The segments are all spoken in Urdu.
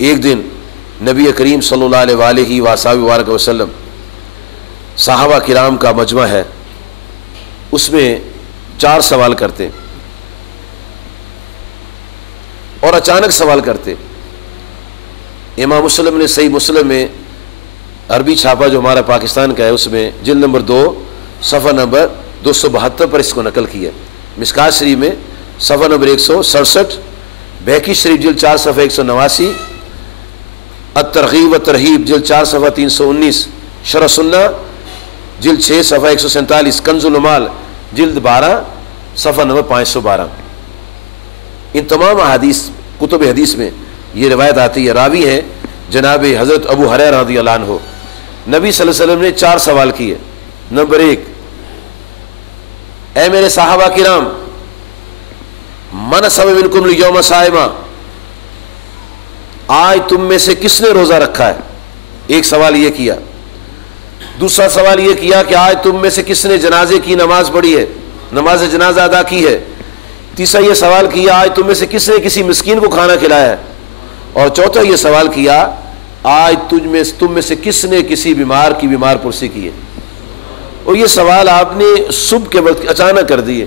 ایک دن نبی کریم صلی اللہ علیہ وآلہ وآلہ وسلم صحابہ کرام کا مجمع ہے، اس میں 4 سوال کرتے اور اچانک سوال کرتے۔ امام مسلم نے صحیح مسلم میں عربی چھاپا جو ہمارا پاکستان کا ہے، اس میں جلد نمبر 2 صفحہ نمبر 272 پر اس کو نقل کیا۔ مشکات شریف میں صفحہ نمبر 167، بہقی شریف جلد 4 صفحہ 189، الترغیب و ترہیب جلد 4 صفحہ 319، شرح سنہ جلد 6 صفحہ 147، کنز المال جلد 12 صفحہ نمبر 512۔ ان تمام احادیث کتب حدیث میں یہ روایت آتی ہے، راوی ہے جناب حضرت ابو ہریرہ رضی اللہ عنہ۔ نبی صلی اللہ علیہ وسلم نے 4 سوال کیے۔ نمبر 1، اے میرے صحابہ کرام، من صام منکم الیوم صائما، آج تم میں سے کس نے روزہ رکھا ہے؟ ایک سوال یہ کیا۔ دوسرا سوال یہ کیا کہ آج تم میں سے کس نے جنازے کی نماز پڑھی ہے، نماز جنازہ ادا کی ہے؟ تیسرا یہ سوال کیا آج تم میں سے کس نے کسی مسکین کو کھانا کھلایا ہے؟ اور چوتھا یہ سوال کیا آج تم میں سے کس نے کسی بیمار کی بیمار پرسی کی ہے؟ اور یہ سوال آپ نے صبح کے وقت اچانک کر دیے،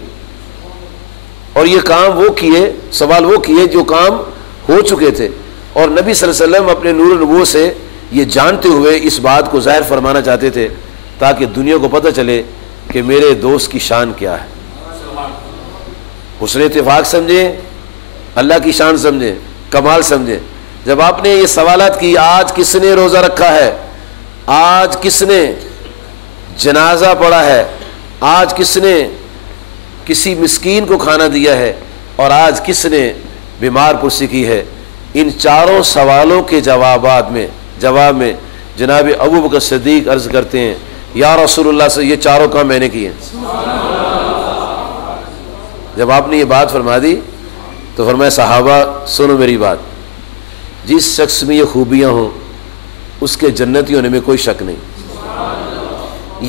اور یہ کام وہ کیے، سوال وہ کیے جو کام ہو چکے تھے، اور نبی صلی اللہ علیہ وسلم اپنے نور النبوت سے یہ جانتے ہوئے اس بات کو ظاہر فرمانا چاہتے تھے تاکہ دنیا کو پتہ چلے کہ میرے دوست کی شان کیا ہے۔ حسن اتفاق سمجھیں، اللہ کی شان سمجھیں، کمال سمجھیں۔ جب آپ نے یہ سوالات کی، آج کس نے روزہ رکھا ہے، آج کس نے جنازہ پڑھا ہے، آج کس نے کسی مسکین کو کھانا دیا ہے، اور آج کس نے بیمار پرسی کی ہے، ان چاروں سوالوں کے جواب میں جناب ابو بکر صدیق عرض کرتے ہیں یا رسول اللہ سے یہ چاروں کام میں نے کیے۔ جب آپ نے یہ بات فرما دی تو فرمایا صحابہ سنو میری بات، جس شخص میں یہ خوبیاں ہوں اس کے جنتی ہونے میں کوئی شک نہیں۔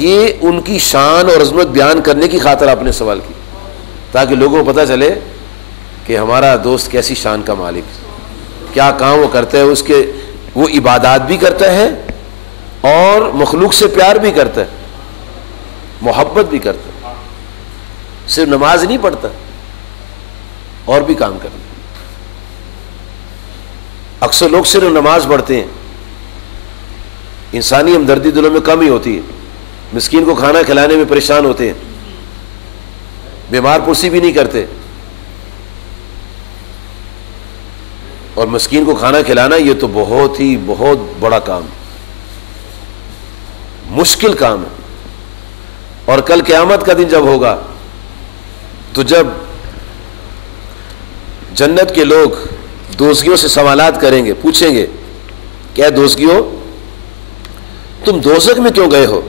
یہ ان کی شان اور عظمت بیان کرنے کی خاطر آپ نے سوال کی تاکہ لوگوں کو پتہ چلے کہ ہمارا دوست کیسی شان کا مالک ہے، کیا کام وہ کرتا ہے، اس کے وہ عبادات بھی کرتا ہے اور مخلوق سے پیار بھی کرتا ہے، محبت بھی کرتا ہے، صرف نماز نہیں پڑھتا اور بھی کام کرتا ہے۔ اکثر لوگ صرف نماز پڑھتے ہیں، انسانی ہمدردی دلوں میں کم ہی ہوتی ہے، مسکین کو کھانا کھلانے میں پریشان ہوتے ہیں، بیمار پرسی بھی نہیں کرتے، اور مسکین کو کھانا کھلانا یہ تو بہت بڑا کام، مشکل کام ہے۔ اور کل قیامت کا دن جب ہوگا تو جب جنت کے لوگ دوزخیوں سے سوالات کریں گے، پوچھیں گے کیا دوزخیوں تم دوزخ میں کیوں گئے ہو؟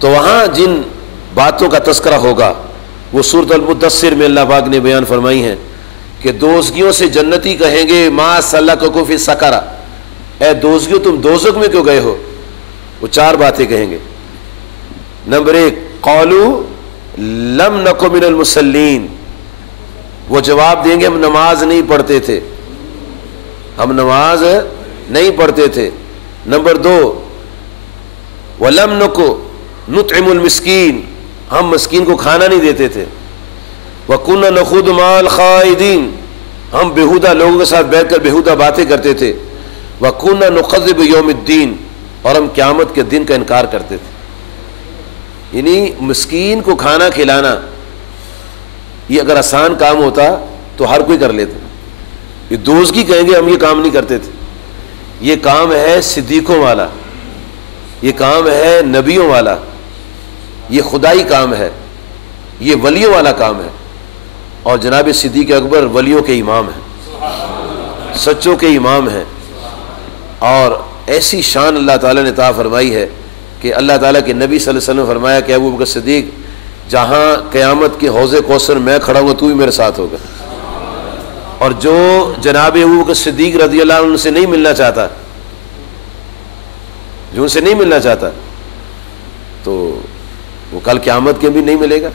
تو وہاں جن باتوں کا تذکرہ ہوگا وہ سورۃ المدثر میں اللہ پاک نے بیان فرمائی ہیں کہ دوزخیوں سے جنتی کہیں گے ما سلککم فی سقر، اے دوزخیوں تم دوزخ میں کیوں گئے ہو؟ وہ 4 باتیں کہیں گے۔ نمبر 1، قالوا لم نک من المصلین، وہ جواب دیں گے ہم نماز نہیں پڑھتے تھے، ہم نماز نہیں پڑھتے تھے۔ نمبر 2، ولم نک نطعم المسکین، ہم مسکین کو کھانا نہیں دیتے تھے۔ وَكُنَّا نَخُوضُ مَعَ الْخَائِضِينَ، ہم بیہودہ لوگوں کے ساتھ بیٹھ کر بیہودہ باتیں کرتے تھے۔ وَكُنَّا نُكَذِّبُ بِيَوْمِ الدِّينِ، اور ہم قیامت کے دن کا انکار کرتے تھے۔ یعنی مسکین کو کھانا کھلانا یہ اگر آسان کام ہوتا تو ہر کوئی کر لیتا، یہ دوزخی کہیں گے ہم یہ کام نہیں کرتے تھے۔ یہ کام ہے صدیقوں والا، یہ کام ہے نبیوں والا، یہ خدائی کام ہے، یہ ولیوں والا کام ہے، اور جناب صدیق اکبر ولیوں کے امام ہیں، سچوں کے امام ہیں، اور ایسی شان اللہ تعالیٰ نے عطا فرمائی ہے کہ اللہ تعالیٰ کے نبی صلی اللہ علیہ وسلم نے فرمایا کہ ابو بکر صدیق جہاں قیامت کے حوض کوثر میں کھڑا ہوں تو بھی میرے ساتھ ہوگا، اور جو جناب ابو بکر صدیق رضی اللہ عنہ سے نہیں ملنا چاہتا، جو ان سے نہیں ملنا چاہتا تو وہ کل قیامت کے بھی نہیں ملے گا،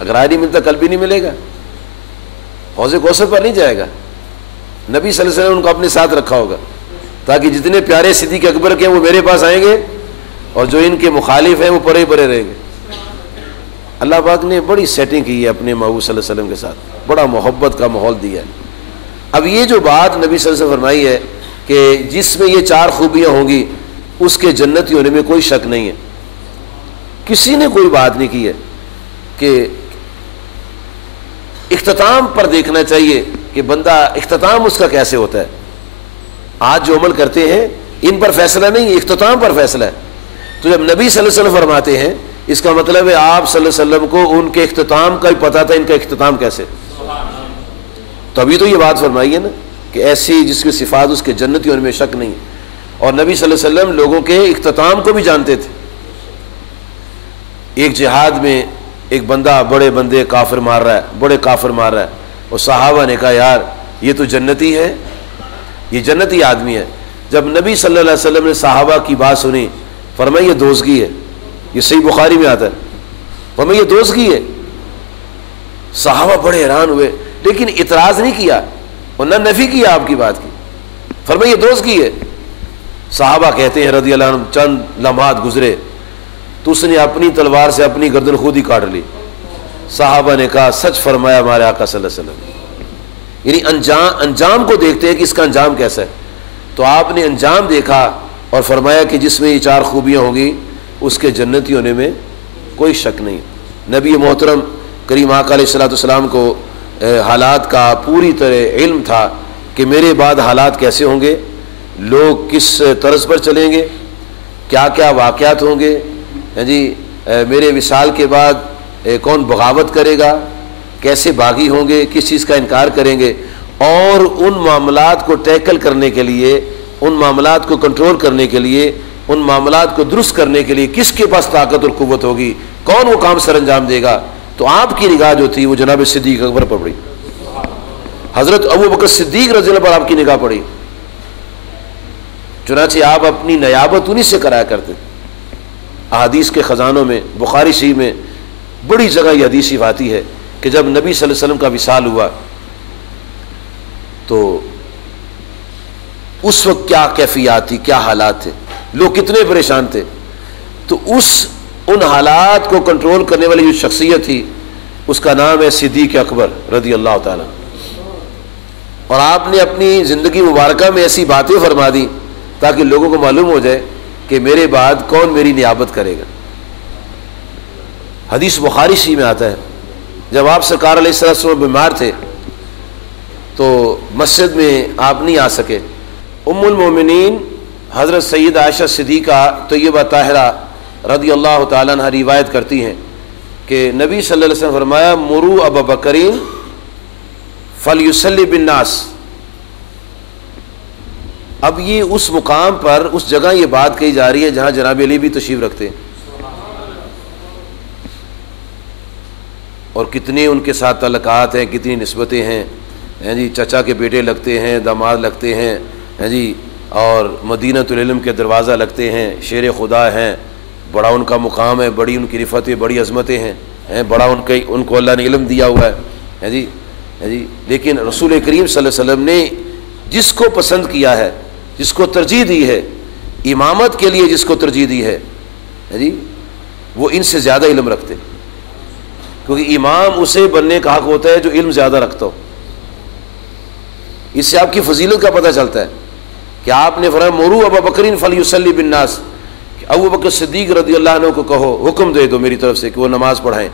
اگر آج نہیں ملتا کل بھی نہیں ملے گا، حوض کوثر پر نہیں جائے گا۔ نبی صلی اللہ علیہ وسلم نے ان کو اپنے ساتھ رکھا ہوگا تاکہ جتنے پیارے صدیق اکبر کے ہیں وہ میرے پاس آئیں گے اور جو ان کے مخالف ہیں وہ پرے پرے رہیں گے۔ اللہ پاک نے بڑی سیٹنگ کی ہے اپنے محبوب صلی اللہ علیہ وسلم کے ساتھ، بڑا محبت کا ماحول دیا ہے۔ اب یہ جو بات نبی صلی اللہ علیہ وسلم فرمائی ہے کہ جس میں یہ 4 خوبیاں ہوں گی اس کے جنتی ہونے میں کوئی شک نہیں ہے، کسی نے کوئی بات نہیں کی ہے کہ اختتام پر دیکھنا چاہیے کہ بندہ اختتام اس کا کیسے ہوتا ہے۔ آج جو عمل کرتے ہیں ان پر فیصلہ نہیں، اختتام پر فیصلہ ہے۔ تو جب نبی صلی اللہ علیہ وسلم فرماتے ہیں اس کا مطلب ہے آپ صلی اللہ علیہ وسلم کو ان کے اختتام کا بھی پتا تھا، ان کا اختتام کیسے، تبھی تو یہ بات فرمائی ہے نا کہ ایسی جس کی صفات اس کے جنتی ہونے میں شک نہیں ہے۔ اور نبی صلی اللہ علیہ وسلم لوگوں کے اختتام کو بھی جانتے تھے۔ ایک جہاد میں ایک بندہ بڑے بندے کافر مار رہا ہے، بڑے کافر مار رہا ہے، اور صحابہ نے کہا یار یہ تو جنتی ہے، یہ جنتی آدمی ہے۔ جب نبی صلی اللہ علیہ وسلم نے صحابہ کی بات سنی فرمایا یہ دوزگی ہے، یہ صحیح بخاری میں آتا ہے، فرمایا یہ دوزگی ہے۔ صحابہ بڑے حیران ہوئے لیکن اعتراض نہیں کیا اور نہ نفی کیا آپ کی بات کی، فرمایا یہ دوزگی ہے۔ صحابہ کہتے ہیں رضی اللہ عنہ چند لمحات گزرے تو اس نے اپنی تلوار سے اپنی گردن خود ہی کاٹ لی۔ صحابہ نے کہا سچ فرمایا ہمارے آقا صلی اللہ علیہ وسلم، یعنی انجام کو دیکھتے ہیں کہ اس کا انجام کیسا ہے۔ تو آپ نے انجام دیکھا اور فرمایا کہ جس میں یہ 4 خوبیاں ہوں گی اس کے جنتی ہونے میں کوئی شک نہیں۔ نبی محترم کریم آقا علیہ الصلوۃ والسلام کو حالات کا پوری طرح علم تھا کہ میرے بعد حالات کیسے ہوں گے، لوگ کس طرز پر چلیں گے، کیا کیا واقعات ہوں گے، جی میرے وصال کے بعد کون بغاوت کرے گا، کیسے باغی ہوں گے، کس چیز کا انکار کریں گے، اور ان معاملات کو ٹیکل کرنے کے لیے، ان معاملات کو کنٹرول کرنے کے لیے، ان معاملات کو درست کرنے کے لیے کس کے پاس طاقت اور قوت ہوگی، کون وہ کام سر انجام دے گا۔ تو آپ کی نگاہ جو تھی وہ جناب صدیق اکبر پر پڑی، حضرت ابوبکر صدیق رضی اللہ پر آپ کی نگاہ پڑی، چنانچہ آپ اپنی نیابت انہی سے کرایا کرتے۔ احادیث کے خزانوں میں بخاری شریف میں بڑی جگہ یہ حدیث آتی ہے کہ جب نبی صلی اللہ علیہ وسلم کا وصال ہوا تو اس وقت کیا کیفیات تھی، کیا حالات تھے، لوگ کتنے پریشان تھے۔ تو ان حالات کو کنٹرول کرنے والی جو شخصیت تھی اس کا نام ہے صدیق اکبر رضی اللہ تعالیٰ۔ اور آپ نے اپنی زندگی مبارکہ میں ایسی باتیں فرما دی تاکہ لوگوں کو معلوم ہو جائے کہ میرے بعد کون میری نیابت کرے گا۔ حدیث بخاری شریف میں آتا ہے جب آپ سرکار علیہ السلام بیمار تھے تو مسجد میں آپ نہیں آ سکے، ام المومنین حضرت سید عائشہ صدیقہ طیبہ طاہرہ رضی اللہ تعالیٰ عنہ روایت کرتی ہیں کہ نبی صلی اللہ علیہ وسلم فرمایا مرو ابا بکرین فلیصلی بالناس۔ اب یہ اس مقام پر اس جگہ یہ بات کہی جا رہی ہے جہاں جناب علی بھی تشریف رکھتے ہیں، اور کتنے ان کے ساتھ تعلقات ہیں، کتنی نسبتیں ہیں، جی چچا کے بیٹے لگتے ہیں، داماد لگتے ہیں، جی اور مدینۃ العلم کے دروازہ لگتے ہیں، شیر خدا ہیں، بڑا ان کا مقام ہے، بڑی ان کی رفتیں، بڑی عظمتیں ہیں، بڑا ان کو اللہ نے علم دیا ہوا ہے جی۔ لیکن رسول کریم صلی اللہ علیہ وسلم نے جس کو پسند کیا ہے، جس کو ترجیح دی ہے، امامت کے لیے جس کو ترجیح دی ہے جی، وہ ان سے زیادہ علم رکھتے، کیونکہ امام اسے بننے کا حق ہوتا ہے جو علم زیادہ رکھتا ہو۔ اس سے آپ کی فضیلت کا پتہ چلتا ہے کہ آپ نے فرمایا مرو ابا بکرین فلیصلی بالناس، کہ ابو بکر صدیق رضی اللہ عنہ کو کہو، حکم دے دو میری طرف سے کہ وہ نماز پڑھائیں۔